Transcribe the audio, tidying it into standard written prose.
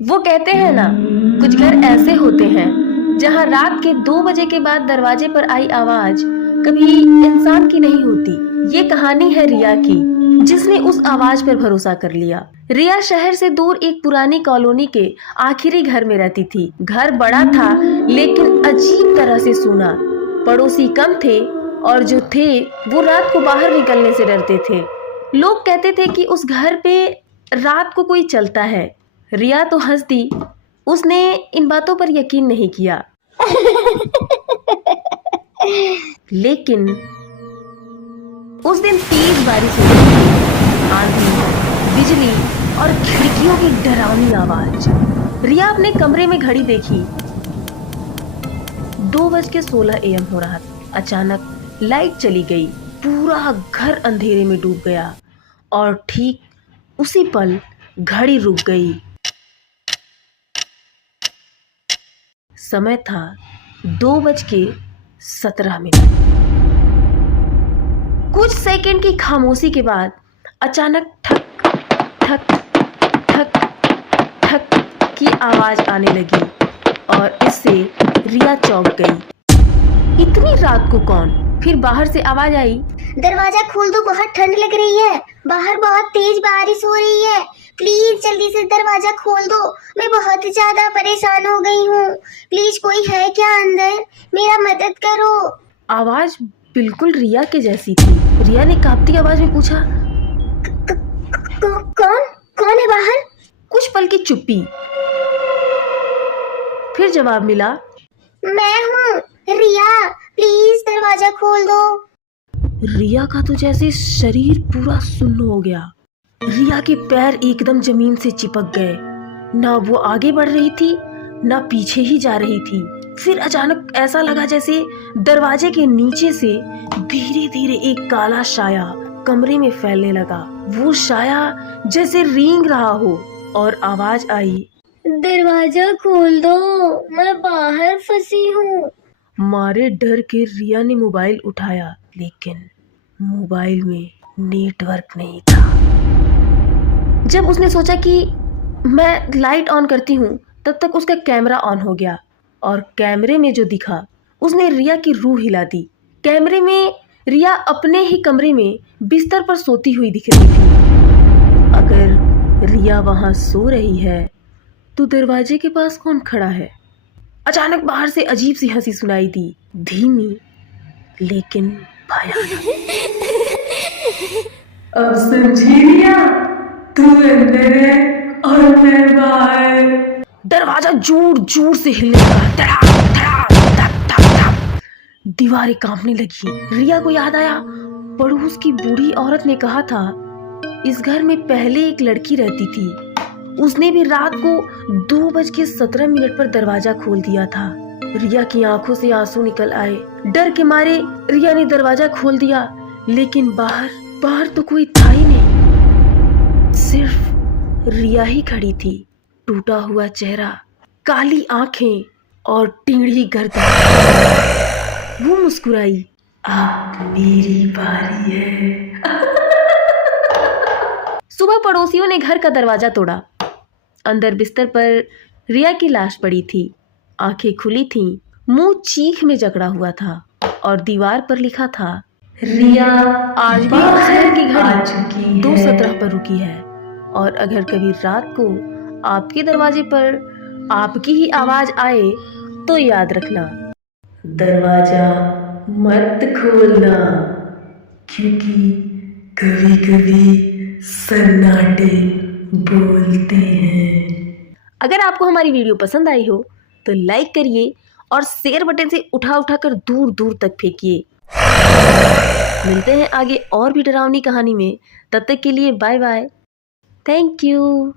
वो कहते हैं ना, कुछ घर ऐसे होते हैं जहां रात के 2 बजे के बाद दरवाजे पर आई आवाज कभी इंसान की नहीं होती। ये कहानी है रिया की, जिसने उस आवाज पर भरोसा कर लिया। रिया शहर से दूर एक पुरानी कॉलोनी के आखिरी घर में रहती थी। घर बड़ा था लेकिन अजीब तरह से सूना। पड़ोसी कम थे और जो थे वो रात को बाहर निकलने से डरते थे। लोग कहते थे कि उस घर पे रात को कोई चलता है। रिया तो हंस दी। उसने इन बातों पर यकीन नहीं किया। लेकिन उस दिन तेज बारिश हो रही थी। आंधी, बिजली और खिड़कियों की डरावनी आवाज। रिया अपने कमरे में घड़ी देखी। 2:16 AM हो रहा था। अचानक लाइट चली गई। पूरा घर अंधेरे में डूब गया और ठीक उसी पल घड़ी रुक गई। समय था 2:17। कुछ सेकंड की खामोशी के बाद अचानक ठक ठक ठक ठक की आवाज आने लगी और इससे रिया चौंक गई। इतनी रात को कौन? फिर बाहर से आवाज आई, दरवाजा खोल दो, बहुत ठंड लग रही है, बाहर बहुत तेज बारिश हो रही है, प्लीज जल्दी से दरवाजा खोल दो, मैं बहुत ही ज्यादा परेशान हो गई हूँ, प्लीज कोई है क्या अंदर, मेरा मदद करो। आवाज बिल्कुल रिया के जैसी थी। रिया ने कांपती आवाज में पूछा, कौन कौन है बाहर? कुछ पल की चुप्पी। फिर जवाब मिला, मैं हूँ रिया, प्लीज दरवाजा खोल दो। रिया का तो जैसे शरीर पूरा सुन्न हो गया। रिया के पैर एकदम जमीन से चिपक गए। ना वो आगे बढ़ रही थी ना पीछे ही जा रही थी। फिर अचानक ऐसा लगा जैसे दरवाजे के नीचे से धीरे धीरे एक काला साया कमरे में फैलने लगा। वो साया जैसे रेंग रहा हो और आवाज आई, दरवाजा खोल दो, मैं बाहर फंसी हूँ। मारे डर के रिया ने मोबाइल उठाया, लेकिन मोबाइल में नेटवर्क नहीं था। जब उसने सोचा कि मैं लाइट ऑन करती हूँ, तब तक उसका कैमरा ऑन हो गया और कैमरे में जो दिखा उसने रिया की रूह हिला दी। कैमरे में रिया अपने ही कमरे में बिस्तर पर सोती हुई दिख रही थी। अगर रिया वहां सो रही है तो दरवाजे के पास कौन खड़ा है? अचानक बाहर से अजीब सी हंसी सुनाई दी, धीमी लेकिन भयानक। अब समझी रिया, तू अंदर है और मैं बाहर। दरवाजा जोर जोर से हिलने लगा। धड़ाक, धड़ाक, धक, धक, धक। दीवारें कांपने लगी। रिया को याद आया, पड़ोस की बूढ़ी औरत ने कहा था इस घर में पहले एक लड़की रहती थी, उसने भी रात को 2:17 पर दरवाजा खोल दिया था। रिया की आंखों से आंसू निकल आए। डर के मारे रिया ने दरवाजा खोल दिया, लेकिन बाहर तो कोई था ही नहीं। सिर्फ रिया ही खड़ी थी। टूटा हुआ चेहरा, काली आंखें और टेढ़ी गर्दन। वो मुस्कुराई, अब मेरी बारी है। सुबह पड़ोसियों ने घर का दरवाजा तोड़ा। अंदर बिस्तर पर रिया की लाश पड़ी थी। आंखें खुली थीं, मुंह चीख में जकड़ा हुआ था और दीवार पर लिखा था, रिया आज भी शहर की आ घड़ी चुकी 2:17 पर रुकी है और अगर कभी रात को आपके दरवाजे पर आपकी ही आवाज आए तो याद रखना, दरवाजा मत खोलना, क्योंकि कभी कभी सन्नाटे बोलते हैं। अगर आपको हमारी वीडियो पसंद आई हो तो लाइक करिए और शेयर बटन से उठा कर दूर दूर तक फेंकिए। मिलते हैं आगे और भी डरावनी कहानी में। तब तक के लिए बाय बाय। Thank you.